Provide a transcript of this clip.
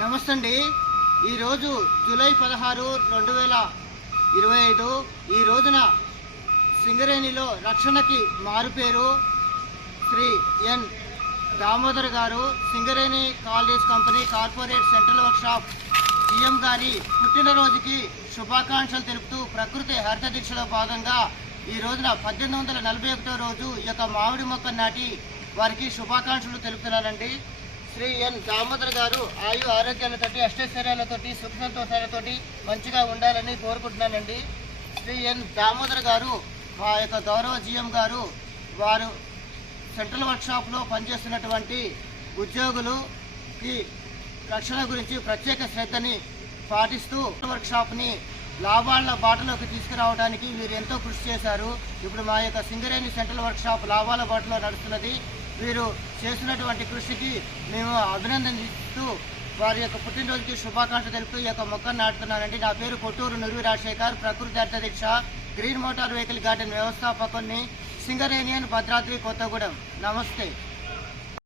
నమస్తే అండి ఈరోజు జూలై పదహారు రెండు వేల ఇరవై ఐదు. ఈ రోజున సింగరేణిలో రక్షణకి మారుపేరు Shri N Damodar garu Singareni college company corporate central workshop CM గారి పుట్టినరోజుకి శుభాకాంక్షలు తెలుపుతూ ప్రకృతి హరిత దీక్షలో భాగంగా ఈ రోజున పద్దెనిమిది వందల నలభై ఒకటో రోజు ఈ యొక్క మామిడి మొక్క నాటి వారికి శుభాకాంక్షలు తెలుపుతున్నానండి. శ్రీ ఎన్ దామోదర్ గారు ఆయు ఆరోగ్యాలతోటి అష్టైశ్వర్యాలతోటి సుఖ సంతోషాలతోటి మంచిగా ఉండాలని కోరుకుంటున్నానండి. శ్రీ ఎన్ దామోదర్ గారు మా యొక్క గౌరవ జీఎం గారు వారు సెంట్రల్ వర్క్షాప్లో పనిచేస్తున్నటువంటి ఉద్యోగులుకి రక్షణ గురించి ప్రత్యేక శ్రద్ధని పాటిస్తూ వర్క్షాప్ని లాభాల బాటలోకి తీసుకురావడానికి వీరు ఎంతో కృషి చేశారు. ఇప్పుడు మా యొక్క సింగరేణి సెంట్రల్ వర్క్షాప్ లాభాల బాటలో నడుస్తున్నది. వీరు చేసినటువంటి కృషికి మేము అభినందనిస్తూ వారి యొక్క పుట్టినరోజుకి శుభాకాంక్షలు తెలుపుతూ ఈ యొక్క మొక్కను నాటుతున్నానండి. నా పేరు కొట్టూరు నురువి రాజశేఖర్ ప్రకృతి అధ్యక్ష గ్రీన్ మోటార్ వెహికల్ గార్డెన్ వ్యవస్థాపకుని సింగరేనియన్ భద్రాద్రి కొత్తగూడెం. నమస్తే.